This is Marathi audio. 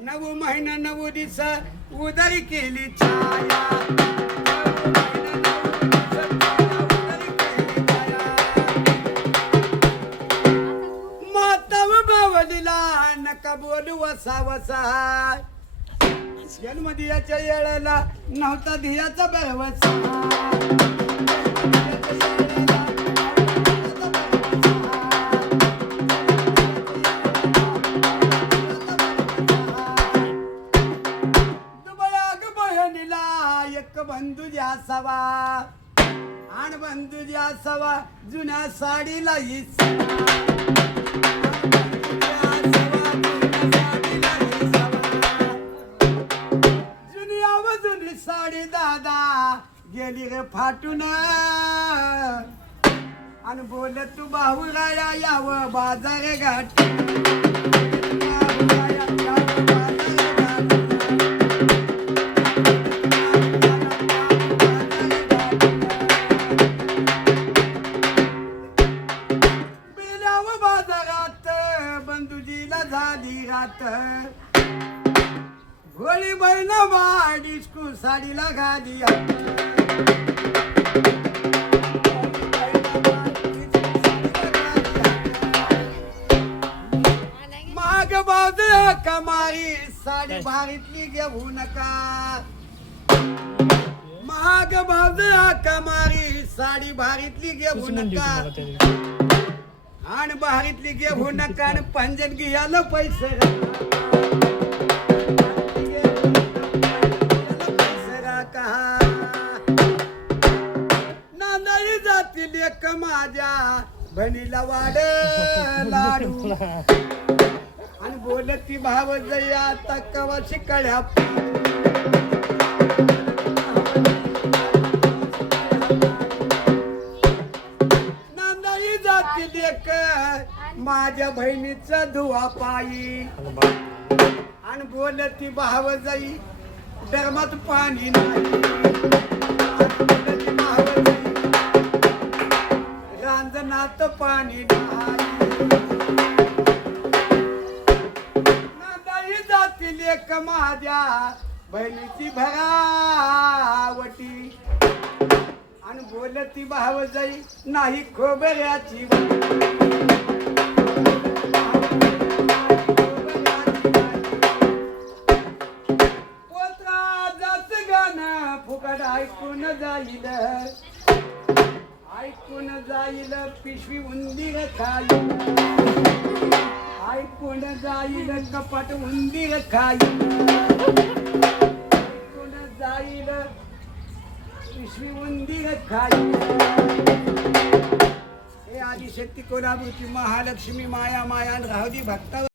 नऊ महिना 9 दिवस उदारी केली छाया, मातव बावलीला नका बोलू वसा वसा, जन्म दियाच्या येळेला नव्हता धियाचा बरवसा, एक बंधू असावा आण बंधू असावा जुन्या साडीला जुनी आव जुनी साडी दादा गेली रे फाटून, आणि बोल तू भाऊ राया याव बाजार घाट, बंधुजीला झाली रात, घोळी बहिण वाडीस्कू साडीला घाली, माग बाज कमारी साडी भारीतली घेऊ नका, माग बाज कमारी साडी भारीतली घेऊ नका, आणि बाहेरीतली घेऊ नका, आणि पंजन घ्यायला पैसे का नांदाई जातील एक माझ्या बहिणीला वाढ लाडू, आणि बोलती भाव जय आता कवा शिकळ्या, लेक माझ्या बहिणीचा धुवा पायी, आणि बोलती भाव जाई धर्मात पाणी नाही, रांजणात पाणी नाही, जाती लेक माझ्या बहिणीची भरावटी, आणि बोलती भाव जाई नाही खोबऱ्याची, पोत्राजाच गाणं फुकट ऐकून जाईल, ऐकून जाईल पिशवी उंदीर खाईल, ऐकून जाईल कपाट उंदीर खाईल, ऐकून जाईल पिशवी उंदीर खाई, हे आदिशक्ती कोल्हापूरची महालक्ष्मी माया माया राहुदी भक्ता